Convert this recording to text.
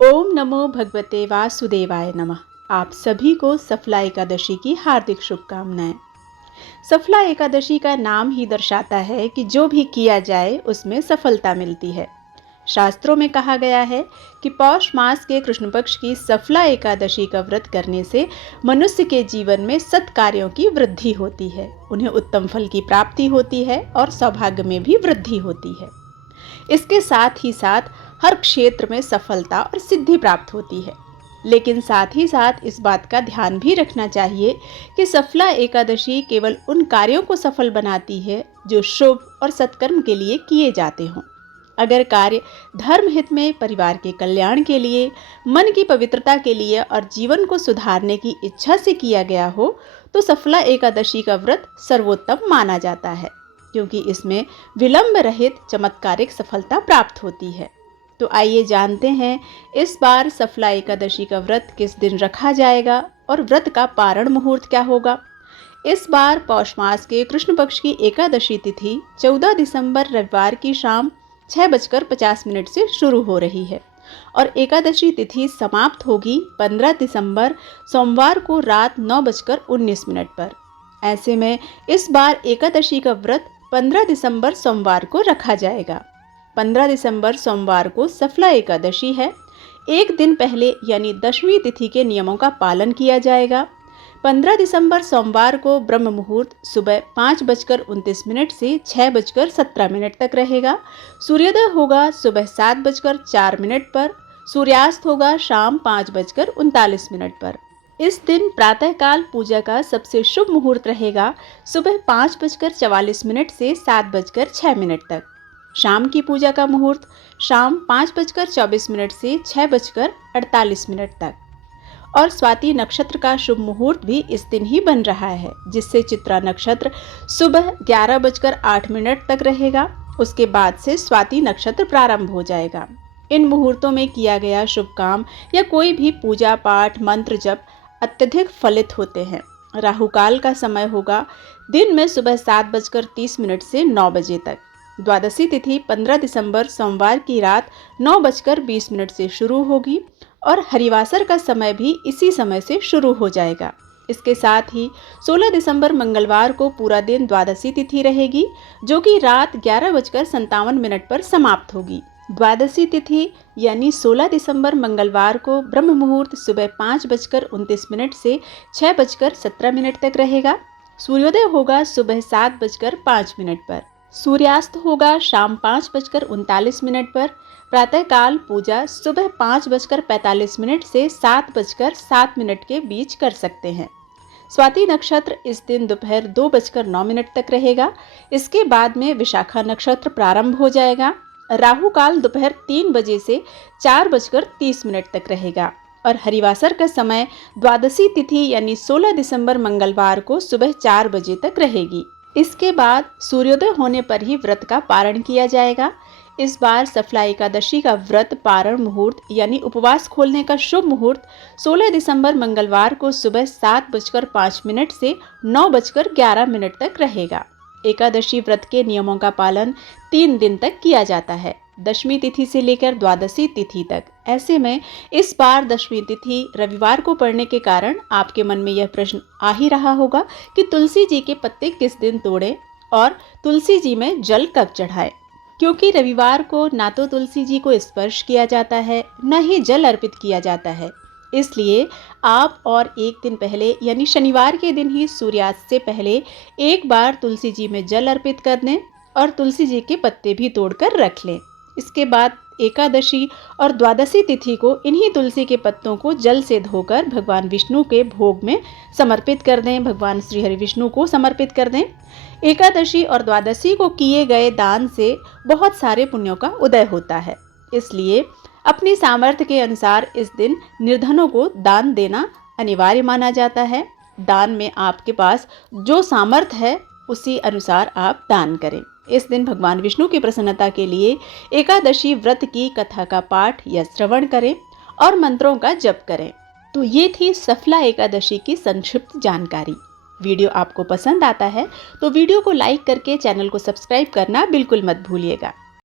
ओम नमो भगवते वासुदेवाय नमः। आप सभी को सफला एकादशी की हार्दिक शुभकामनाएं। सफला एकादशी का नाम ही दर्शाता है कि जो भी किया जाए उसमें सफलता मिलती है। शास्त्रों में कहा गया है कि पौष मास के कृष्ण पक्ष की सफला एकादशी का व्रत करने से मनुष्य के जीवन में सत्कार्यों की वृद्धि होती है, उन्हें उत्तम फल की प्राप्ति होती है और सौभाग्य में भी वृद्धि होती है। इसके साथ ही साथ हर क्षेत्र में सफलता और सिद्धि प्राप्त होती है। लेकिन साथ ही साथ इस बात का ध्यान भी रखना चाहिए कि सफला एकादशी केवल उन कार्यों को सफल बनाती है जो शुभ और सत्कर्म के लिए किए जाते हों। अगर कार्य धर्म हित में, परिवार के कल्याण के लिए, मन की पवित्रता के लिए और जीवन को सुधारने की इच्छा से किया गया हो तो सफला एकादशी का व्रत सर्वोत्तम माना जाता है, क्योंकि इसमें विलंब रहित चमत्कारिक सफलता प्राप्त होती है। तो आइए जानते हैं इस बार सफला एकादशी का व्रत किस दिन रखा जाएगा और व्रत का पारण मुहूर्त क्या होगा। इस बार पौष मास के कृष्ण पक्ष की एकादशी तिथि 14 दिसंबर रविवार की शाम 6:50 से शुरू हो रही है और एकादशी तिथि समाप्त होगी 15 दिसंबर सोमवार को रात 9:19 पर। ऐसे में इस बार एकादशी का व्रत 15 दिसंबर सोमवार को रखा जाएगा। 15 दिसंबर सोमवार को सफला एकादशी है। एक दिन पहले यानी दशमी तिथि के नियमों का पालन किया जाएगा। 15 दिसंबर सोमवार को ब्रह्म मुहूर्त सुबह 5:29 से 6:17 तक रहेगा। सूर्योदय होगा सुबह 7:04 पर। सूर्यास्त होगा शाम 5:39 पर। इस दिन प्रातःकाल पूजा का सबसे शुभ मुहूर्त रहेगा सुबह 5:44 से 7:06 तक। शाम की पूजा का मुहूर्त शाम 5:24 से 6:48 तक। और स्वाति नक्षत्र का शुभ मुहूर्त भी इस दिन ही बन रहा है, जिससे चित्रा नक्षत्र सुबह 11:08 तक रहेगा। उसके बाद से स्वाति नक्षत्र प्रारंभ हो जाएगा। इन मुहूर्तों में किया गया शुभ काम या कोई भी पूजा पाठ मंत्र जप अत्यधिक फलित होते हैं। राहु काल का समय होगा दिन में सुबह 7:30 से 9 बजे तक। द्वादशी तिथि 15 दिसंबर सोमवार की रात 9:20 से शुरू होगी और हरिवासर का समय भी इसी समय से शुरू हो जाएगा। इसके साथ ही 16 दिसंबर मंगलवार को पूरा दिन द्वादशी तिथि रहेगी, जो कि रात 11:57 पर समाप्त होगी। द्वादशी तिथि यानी 16 दिसंबर मंगलवार को ब्रह्म मुहूर्त सुबह 5:29 से 6:17 तक रहेगा। सूर्योदय होगा सुबह 7:05 पर। सूर्यास्त होगा शाम 5:39 पर। प्रातःकाल पूजा सुबह 5:45 से 7:07 के बीच कर सकते हैं। स्वाति नक्षत्र इस दिन दोपहर 2:09 तक रहेगा। इसके बाद में विशाखा नक्षत्र प्रारंभ हो जाएगा। राहु काल दोपहर 3 बजे से 4:30 तक रहेगा और हरिवासर का समय द्वादशी तिथि यानी 16 दिसंबर मंगलवार को सुबह 4 बजे तक रहेगी। इसके बाद सूर्योदय होने पर ही व्रत का पारण किया जाएगा। इस बार सफला एकादशी का व्रत पारण मुहूर्त यानी उपवास खोलने का शुभ मुहूर्त 16 दिसंबर मंगलवार को सुबह 7:05 से 9:11 तक रहेगा। एकादशी व्रत के नियमों का पालन 3 दिन तक किया जाता है, दशमी तिथि से लेकर द्वादशी तिथि तक। ऐसे में इस बार दशमी तिथि रविवार को पड़ने के कारण आपके मन में यह प्रश्न आ ही रहा होगा कि तुलसी जी के पत्ते किस दिन तोड़ें और तुलसी जी में जल कब चढ़ाएं, क्योंकि रविवार को ना तो तुलसी जी को स्पर्श किया जाता है न ही जल अर्पित किया जाता है। इसलिए आप और एक दिन पहले यानी शनिवार के दिन ही सूर्यास्त से पहले एक बार तुलसी जी में जल अर्पित कर दें और तुलसी जी के पत्ते भी तोड़कर रख लें। इसके बाद एकादशी और द्वादशी तिथि को इन्हीं तुलसी के पत्तों को जल से धोकर भगवान विष्णु के भोग में समर्पित कर दें, भगवान श्री हरि विष्णु को समर्पित कर दें। एकादशी और द्वादशी को किए गए दान से बहुत सारे पुण्यों का उदय होता है, इसलिए अपनी सामर्थ्य के अनुसार इस दिन निर्धनों को दान देना अनिवार्य माना जाता है। दान में आपके पास जो सामर्थ्य है उसी अनुसार आप दान करें। इस दिन भगवान विष्णु की प्रसन्नता के लिए एकादशी व्रत की कथा का पाठ या श्रवण करें और मंत्रों का जप करें। तो ये थी सफला एकादशी की संक्षिप्त जानकारी। वीडियो आपको पसंद आता है तो वीडियो को लाइक करके चैनल को सब्सक्राइब करना बिल्कुल मत भूलिएगा।